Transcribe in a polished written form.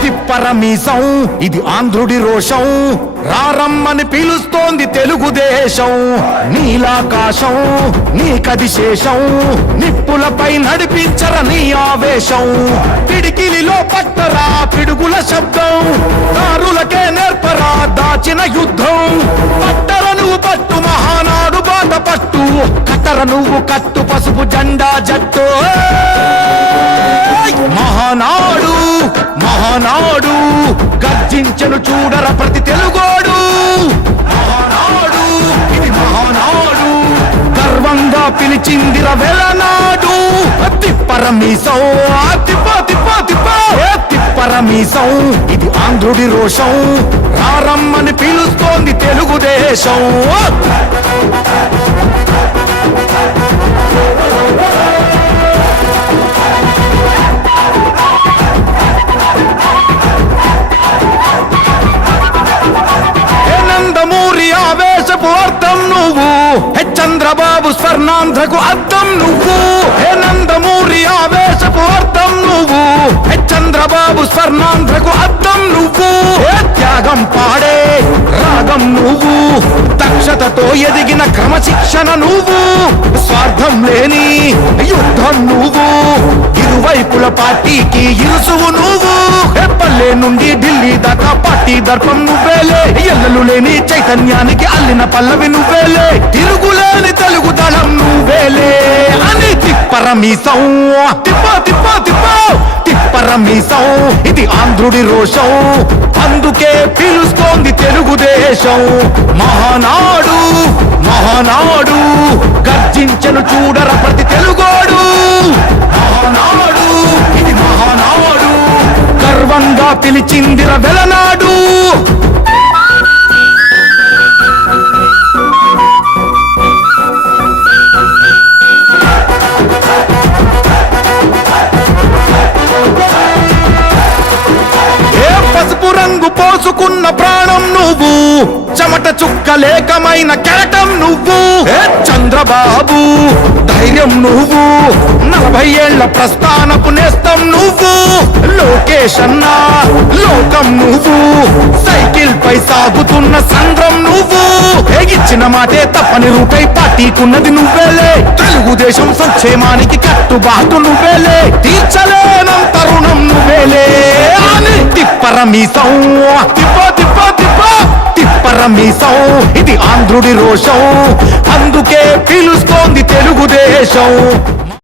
తిప్పరమీసం ఇది ఆంధ్రుడి రోషం, రారమ్మని పిలుస్తోంది తెలుగుదేశం. నీలాకాశం నీకది శేషం, నిప్పులపై నడిపించర నీ ఆవేశం. పిడికిలిలో పట్టరా పిడుగుల శబ్దం, దారులకే నేర్పరా దాచిన యుద్ధం. పట్టర నువ్వు పట్టు మహానాడు బాట పట్టు, కట్టర నువ్వు కట్టు పసుపు జెండా జట్టు. మహానాడు మహానాడు గర్జించను చూడర ప్రతి తెలుగోడు. మహానాడు ఇది మహానాడు, గర్వంగా పిలిచిందిర వెలనాడు. తిప్పరమీసం తిప్ప తిప్ప తిప్ప తిప్పరమీసం ఇది ఆంధ్రుడి రోషం, రారమ్మని పిలుస్తోంది తెలుగుదేశం. ఆవేశపు అర్థం నువ్వు, చంద్రబాబు స్వర్ణాంధ్రకు అర్థం నువ్వు. హే నందమూరి ఆవేశపు అర్థం నువ్వు, చంద్రబాబు స్వర్ణాంధ్రకు అర్థం నువ్వు. త్యాగం పాడే రాగం నువ్వు, దక్షతతో ఎదిగిన క్రమశిక్షణ నువ్వు. స్వార్థం లేని యుద్ధం నువ్వు, ఇరువైపుల పార్టీకి ఇరుసువు నువ్వు. పల్లె నుండి ఢిల్లీ దాకా పార్టీ దర్పం నువ్వేలే, ఎల్లలు లేని చైతన్యానికి అల్లిన పల్లవి నువ్వేలే, తిరుగులేని తెలుగు దళం నువ్వేలే. అని తిప్పరమీసం తిప్ప తిప్ప తిప్ప తిప్పరమీసం ఇది ఆంధ్రుడి రోషం, అందుకే పిలుస్తోంది తెలుగుదేశం. మహానాడు మహానాడు గర్జించను చూడర ప్రతి తెలుగోడు. మహానాడు ఇది మహానాడు, గర్వంగా పిలిచిందిర వెలనాడు. పసుపు రంగు పోసుకున్న ప్రాణం నువ్వు, చెమట చుక్కలేకమైన కెరటం నువ్వు. చంద్రబాబు ధైర్యం నువ్వు, 40 ఏళ్ల ప్రస్థానపు నేస్తం నువ్వు. లోకేష్ అన్నా లోకం నువ్వు, సైకిల్ పై సాగుతున్న సంద్రం నువ్వు. ఇచ్చిన మాటే తప్పని రూపై పార్టీకున్నది నువ్వేలే, తెలుగుదేశం సంక్షేమానికి కట్టుబాటు నువ్వేలే, తీర్చలేనంత రుణం నువ్వేలే. అని తిప్పరమీసం తిప్ప తిప్ప తిప్ప తిప్పరమీసం ఇది ఆంధ్రుడి రోషం, అందుకే పిలుస్తోంది తెలుగుదేశం.